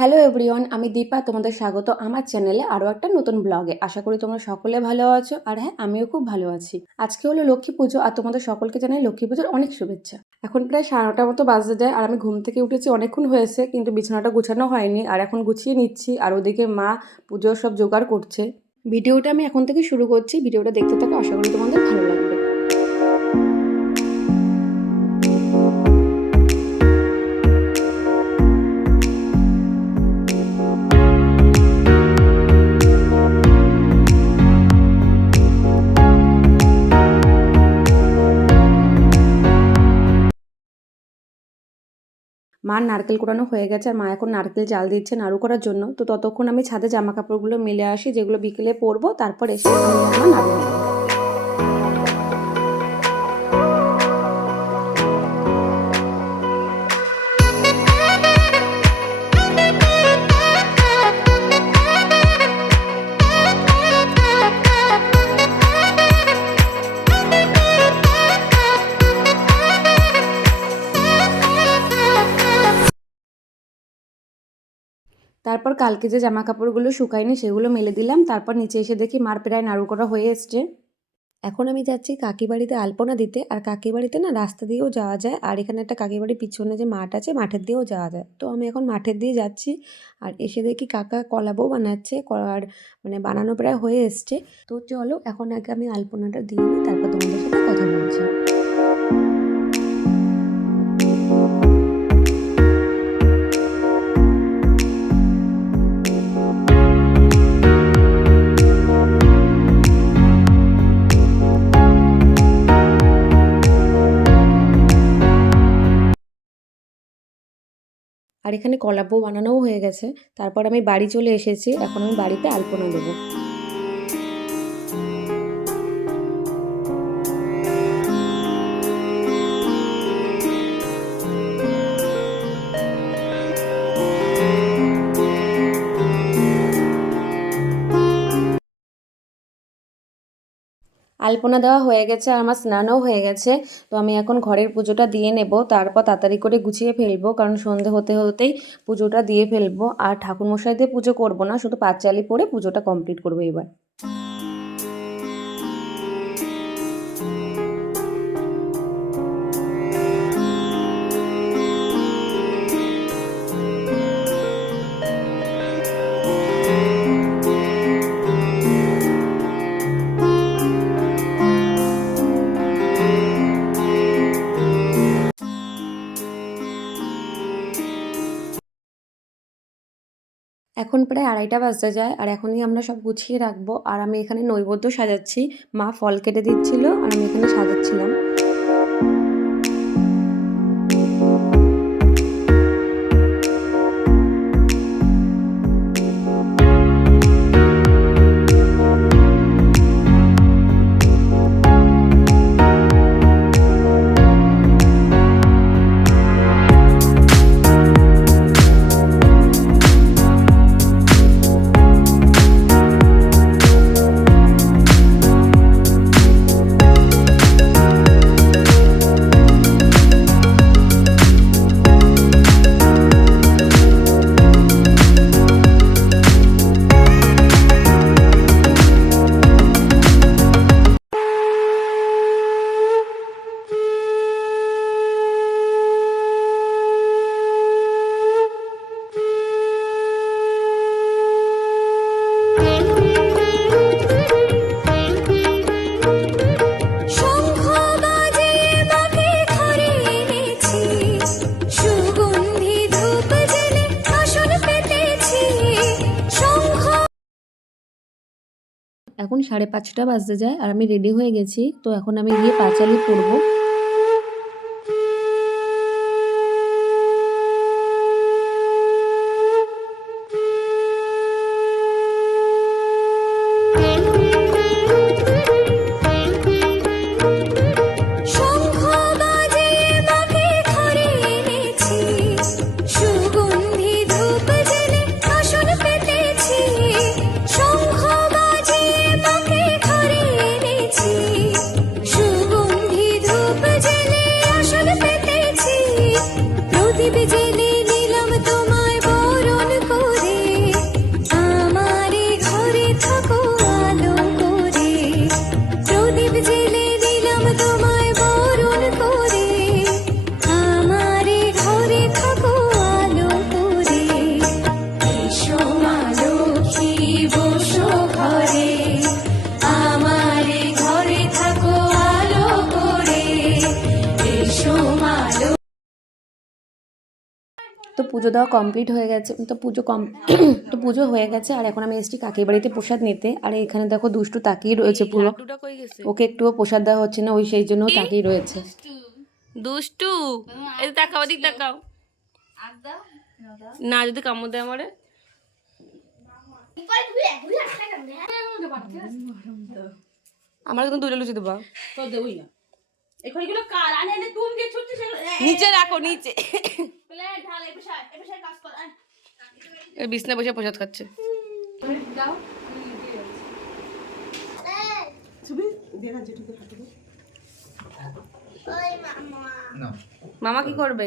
Hello everyone আমি দীপা, তোমাদের স্বাগত আমার চ্যানেলে আরও একটা নতুন ব্লগে। আশা করি তোমরা সকলে ভালো আছো, আর হ্যাঁ আমিও খুব ভালো আছি। আজকে হলো লক্ষ্মী পুজো, আর তোমাদের সকলকে জানাই লক্ষ্মী পুজোর অনেক শুভেচ্ছা। এখন প্রায় সাড়ে নটার মতো বাজতে যায়, আর আমি ঘুম থেকে উঠেছি অনেকক্ষণ হয়েছে, কিন্তু বিছানাটা গুছানো হয়নি, আর এখন গুছিয়ে নিচ্ছি, আর ওদিকে মা পুজোর সব জোগাড় করছে। ভিডিওটা আমি এখন থেকে শুরু করছি, ভিডিওটা দেখতে থাকো, আশা করি তোমাদের ভালো লাগবে। মার নারকেল কোড়ানো হয়ে গেছে আর মা এখন নারকেল জাল দিচ্ছে নাড়ু করার জন্য। তো ততক্ষণ আমি ছাদে জামা কাপড়গুলো মেলে আসি, যেগুলো বিকেলে পরবো, তারপর এসে আমার নাড়ু তারপর কালকে যে জামা কাপড়গুলো শুকায়নি সেগুলো মেলে দিলাম, তারপর নিচে এসে দেখি মার প্রায় নাড়ু করা হয়ে এসছে। এখন আমি যাচ্ছি কাকি বাড়িতে আলপনা দিতে, আর কাকি বাড়িতে না রাস্তা দিয়েও যাওয়া যায়, আর এখানে একটা কাকি বাড়ির পিছনে যে মাঠ আছে, মাঠের দিয়েও যাওয়া যায়। তো আমি এখন মাঠের দিয়ে যাচ্ছি, আর এসে দেখি কাকা কলাবও বানাচ্ছে আর মানে বানানো প্রায় হয়ে এসছে। তো চলো, এখন আগে আমি আলপনাটা দিয়ে নিই, তারপর তোমাদের সাথে কথা বলছি। আর এখানে কলাপও বানানোও হয়ে গেছে। তারপর আমি বাড়ি চলে এসেছি। এখন আমি বাড়িতে আলপনা দেবো। আলপনা দেওয়া হয়ে গেছে, আর আমার স্নানও হয়ে গেছে। তো আমি এখন ঘরের পুজোটা দিয়ে নেব, তারপর তাড়াতাড়ি করে গুছিয়ে ফেলব, কারণ সন্ধে হতে হতেই পুজোটা দিয়ে ফেলব। আর ঠাকুরমশাই দিয়ে পুজো করব না, শুধু পাঁচালি পরে পুজোটা কমপ্লিট করব এবার। এখন প্রায় আড়াইটা বাজতে যায়, আর এখনই আমরা সব গুছিয়ে রাখব। আর আমি এখানে নৈবদ্য সাজাচ্ছি। মা ফল কেটে দিচ্ছিল, আর আমি এখানে সাজাচ্ছিলাম। এখন সাড়ে পাঁচটা বাজতে যায় আর আমি রেডি হয়ে গেছি। তো এখন আমি গিয়ে পাঁচালি পরবো। 你别介。পুজো দেওয়া কমপ্লিট হয়ে গেছে তো পুজো কম তো পুজো হয়ে গেছে আর এখন আমি এসেছি কাকির বাড়িতে প্রসাদ নিতে আর এখানে দেখো দুষ্টু তাকিয়ে রয়েছে পুরো লাড্ডুটা কই গেছে ওকে একটুও প্রসাদ দেওয়া হচ্ছে না ওই সেই জন্য তাকিয়ে রয়েছে দুষ্টু এই তাকাও দিক তাকাও না যদি কামড় দেয় আমারে আমার কিন্তু দুটো লুচি দেবা তো দেবই না এখন এগুলো কার? আনে এনে তুমি যে সেগুলো নিচে রাখো নিচে। প্লেট ঢাল এ পেশায় এ পেশায় কাজ কর আয়। এই বিছনা বসে প্রসাদ খাচ্ছে। মামা কি করবে?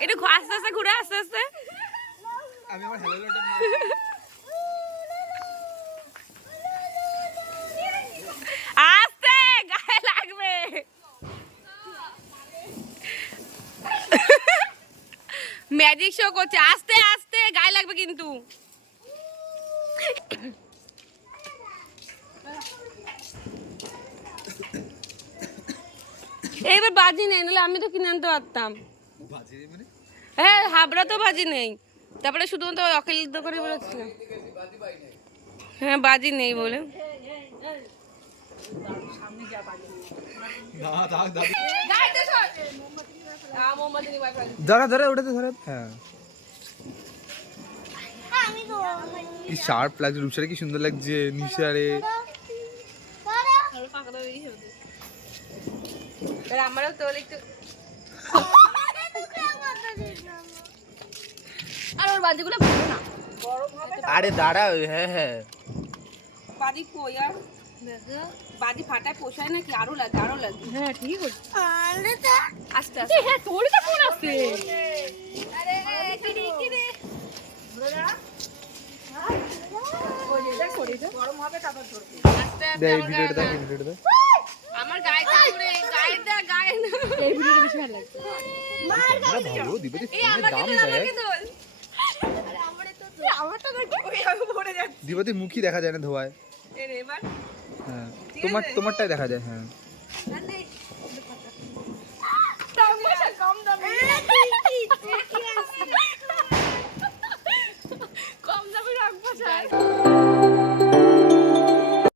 একটু ঘু- আস্তে আস্তে ঘুরে আস্তে আস্তে। আমি আমার হ্যালোটা আস্তে গায়ে লাগবে। ম্যাজিক শো করছে। আস্তে আস্তে গায়ে লাগবে কিন্তু। এইবার বাজি নেই নাহলে আমি তো কিনে আনতে পারতাম। মানে? হ্যাঁ হাবড়া তো বাজি নেই। তারপরে শুধুমাত্র অখিল দোকানে বলেছিল হ্যাঁ বাজি নেই বলে। ধরা ধরে ওটাতে ধরে। হ্যাঁ। কি শার্প লাগছে রূপসারে কি সুন্দর লাগছে নিশারে আমারও তোর একটু আর ওর বাজিগুলো ভালো না। আরে দাঁড়া হ্যাঁ হ্যাঁ। বাজি কই আর? বাজি ফাটায় পোষায় নাকি? আরও লাগে আরও লাগে হ্যাঁ ঠিক আছে। আস্তে আস্তে। হ্যাঁ তোরই তো ফোন আসছে। আস্তে আস্তে দেখ আমার ভিডিওটা গায়ে দেখ ভিডিওটা দেখ। এই ভিডিওটা মুখই দেখা যায় না ধোয়ায়। হ্যাঁ তোমার তোমারটাই দেখা যায় হ্যাঁ।